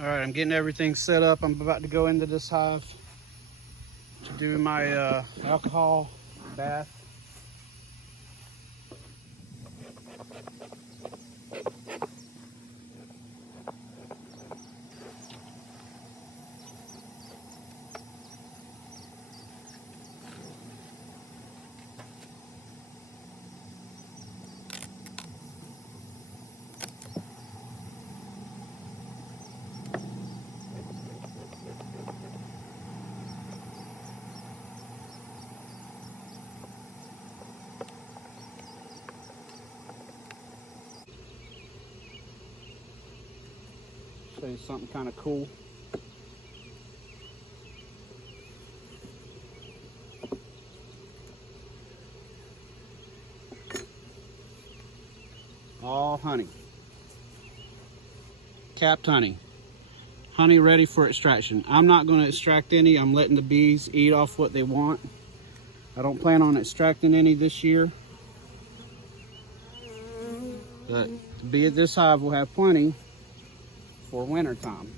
All right, I'm getting everything set up. I'm about to go into this hive to do my alcohol bath. Show you something kind of cool. All honey. Capped honey. Honey ready for extraction. I'm not going to extract any. I'm letting the bees eat off what they want. I don't plan on extracting any this year. But the bee at this hive will have plenty for winter time.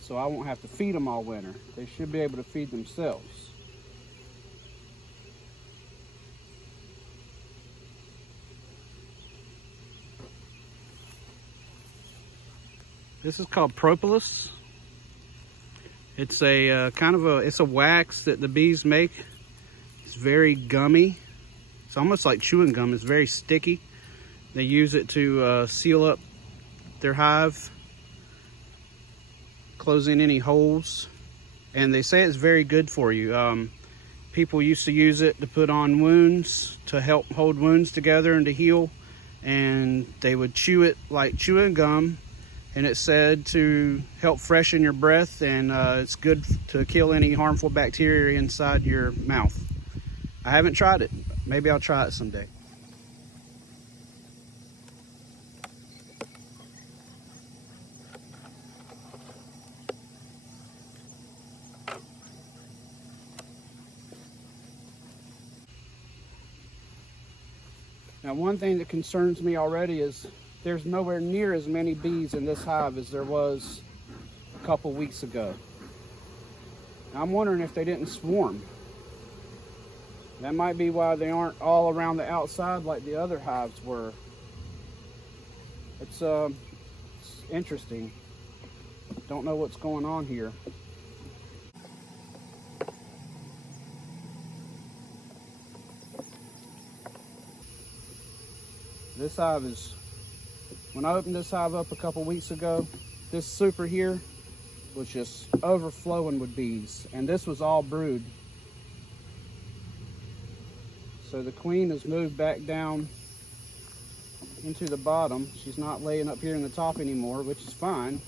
So I won't have to feed them all winter. They should be able to feed themselves. This is called propolis. It's a it's a wax that the bees make. It's very gummy. It's almost like chewing gum. It's very sticky. They use it to seal up their hive, closing any holes, and they say it's very good for you. People used to use it to put on wounds to help hold wounds together and to heal, and they would chew it like chewing gum, and it said to help freshen your breath, and it's good to kill any harmful bacteria inside your mouth. I haven't tried it. Maybe I'll try it someday. Now, one thing that concerns me already is there's nowhere near as many bees in this hive as there was a couple weeks ago. Now, I'm wondering if they didn't swarm. That might be why they aren't all around the outside like the other hives were. It's interesting. Don't know what's going on here. This hive is, when I opened this hive up a couple weeks ago, this super here was just overflowing with bees, and this was all brood. So the queen has moved back down into the bottom. She's not laying up here in the top anymore, which is fine.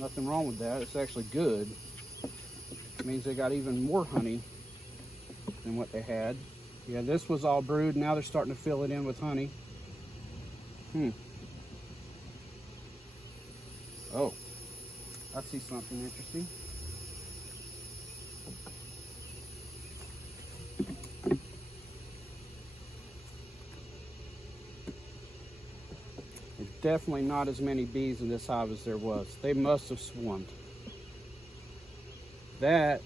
Nothing wrong with that. It's actually good. It means they got even more honey than what they had. Yeah, this was all brood. Now they're starting to fill it in with honey. Oh, I see something interesting. There's definitely not as many bees in this hive as there was. They must have swarmed. That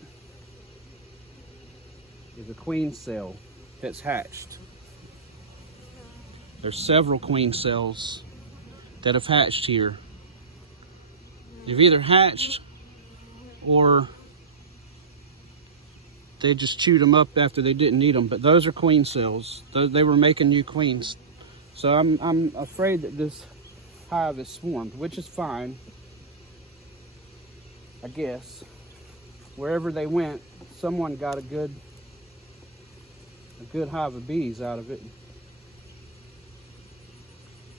is a queen cell that's hatched. There's several queen cells that have hatched here. They've either hatched or they just chewed them up after they didn't need them, but those are queen cells. They were making new queens. So I'm afraid that this hive is swarmed, which is fine, I guess. Wherever they went, someone got a good hive of bees out of it.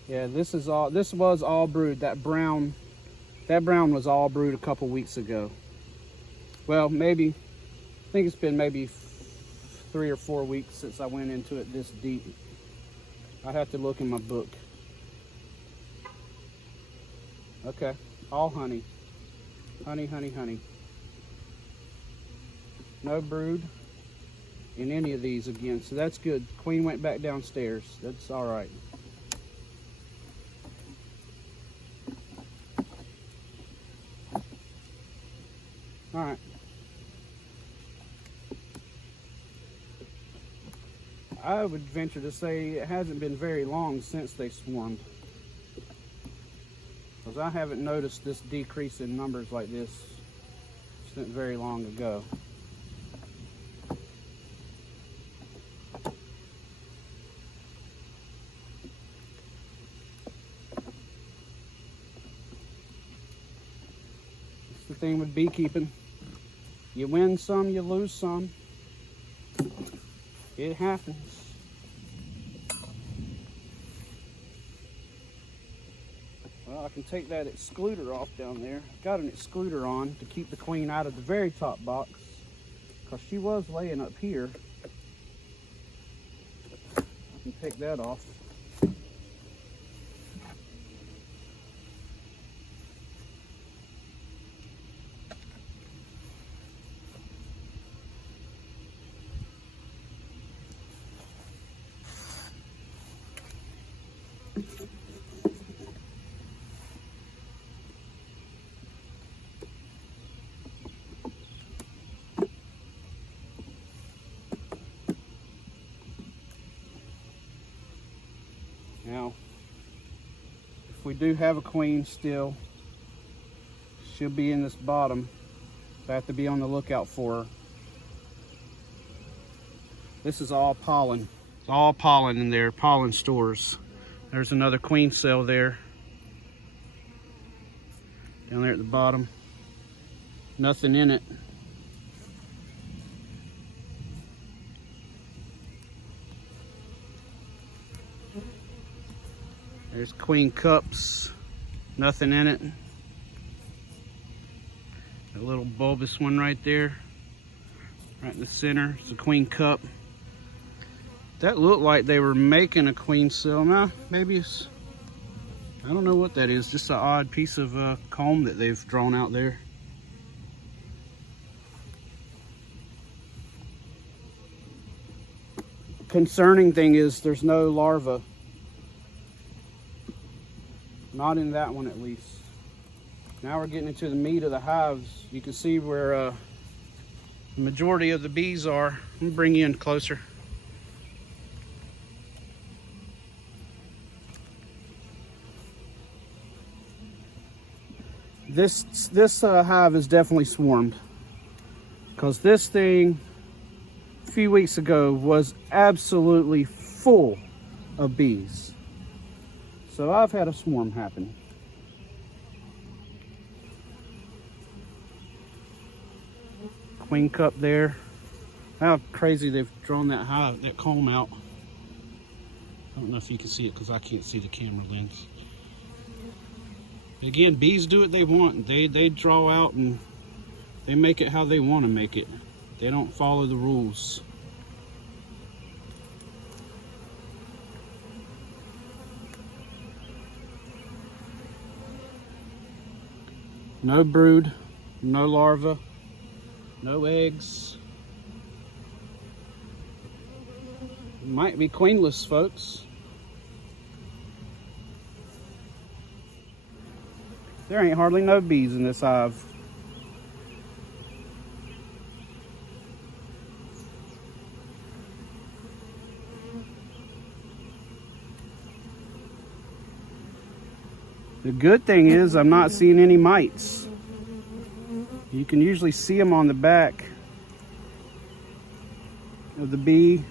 Yeah, this was all brood. That brown was all brood a couple weeks ago. Well, maybe, I think it's been maybe 3 or 4 weeks since I went into it this deep. I have to look in my book. Okay, all honey. Honey, honey, honey. No brood. in any of these again, so that's good. The queen went back downstairs. That's all right. All right. I would venture to say it hasn't been very long since they swarmed, because I haven't noticed this decrease in numbers like this since very long ago. That's the thing with beekeeping. You win some, you lose some. It happens. Well, I can take that excluder off down there. I've got an excluder on to keep the queen out of the very top box, because she was laying up here. I can take that off. Now, if we do have a queen still, she'll be in this bottom. So I have to be on the lookout for her. This is all pollen. It's all pollen in there, pollen stores. There's another queen cell there. Down there at the bottom. Nothing in it. There's queen cups, nothing in it. A little bulbous one right there, right in the center. It's a queen cup. That looked like they were making a queen cell. Now, maybe it's, I don't know what that is. Just an odd piece of comb that they've drawn out there. Concerning thing is there's no larva. Not in that one, at least. Now we're getting into the meat of the hives. You can see where the majority of the bees are. Let me bring you in closer. This hive is definitely swarmed, because this thing a few weeks ago was absolutely full of bees. So I've had a swarm happen. Queen cup there. How crazy they've drawn that hive, that comb out. I don't know if you can see it because I can't see the camera lens. Again, bees do what they want. They draw out and they make it how they want to make it. They don't follow the rules. No brood, no larva, no eggs. Might be queenless, folks. There ain't hardly no bees in this hive. The good thing is I'm not seeing any mites. You can usually see them on the back of the bee.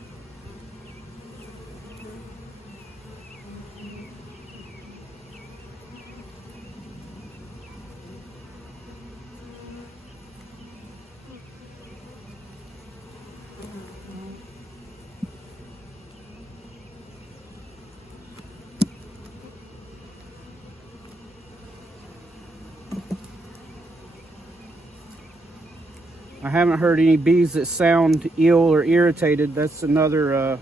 I haven't heard any bees that sound ill or irritated. That's another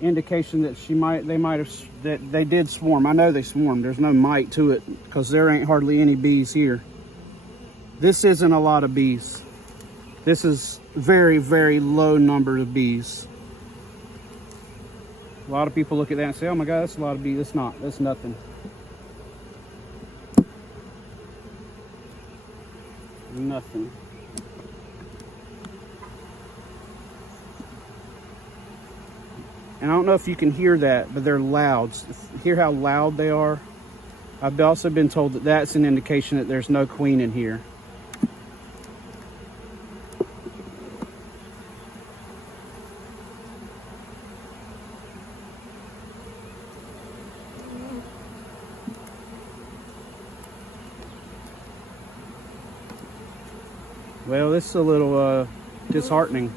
indication that they did swarm. I know they swarmed. There's no mite to it because there ain't hardly any bees here. This isn't a lot of bees. This is very, very low number of bees. A lot of people look at that and say, oh my God, that's a lot of bees. It's not, that's nothing. Nothing. And I don't know if you can hear that, but they're loud. Hear how loud they are? I've also been told that that's an indication that there's no queen in here. Well, this is a little disheartening.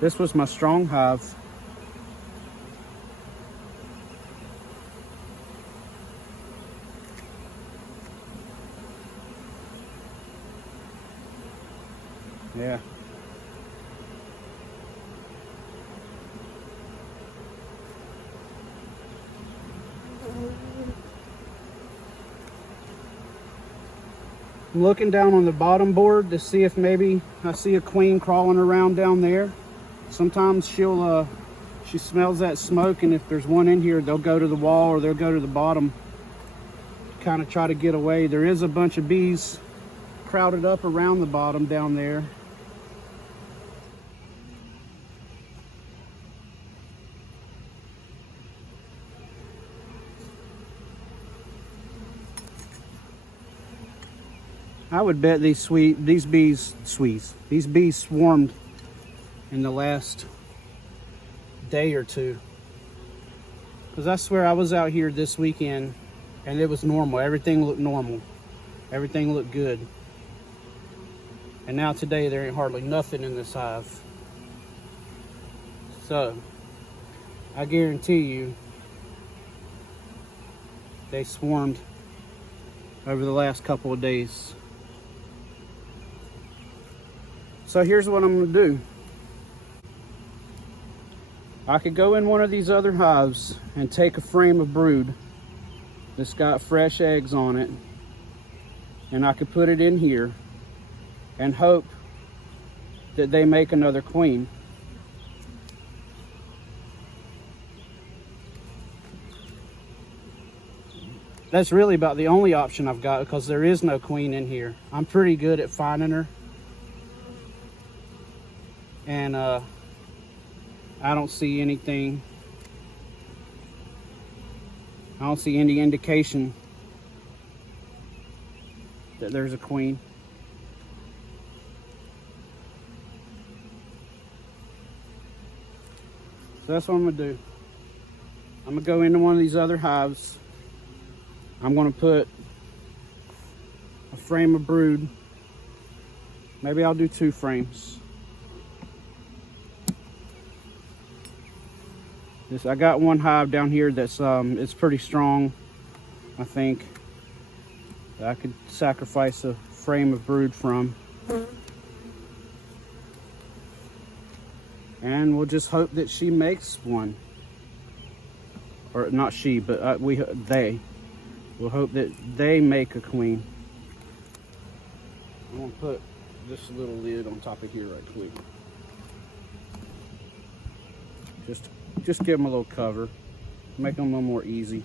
This was my strong hive. Yeah. I'm looking down on the bottom board to see if maybe I see a queen crawling around down there. Sometimes she smells that smoke, and if there's one in here, they'll go to the wall or they'll go to the bottom, kind of try to get away. There is a bunch of bees crowded up around the bottom down there. I would bet these bees swarmed in the last day or two. Because I swear I was out here this weekend and it was normal. Everything looked normal. Everything looked good. And now today there ain't hardly nothing in this hive. So, I guarantee you they swarmed over the last couple of days. So here's what I'm gonna do. I could go in one of these other hives and take a frame of brood that's got fresh eggs on it, and I could put it in here and hope that they make another queen. That's really about the only option I've got, because there is no queen in here. I'm pretty good at finding her. And I don't see anything. I don't see any indication that there's a queen. So that's what I'm gonna do. I'm gonna go into one of these other hives. I'm gonna put a frame of brood. Maybe I'll do 2 frames. I got one hive down here that's it's pretty strong. I think I could sacrifice a frame of brood from. And we'll just hope that she makes one. Or not she, but they. We'll hope that they make a queen. I'm gonna put this little lid on top of here right quick. Just give them a little cover, make them a little more easy.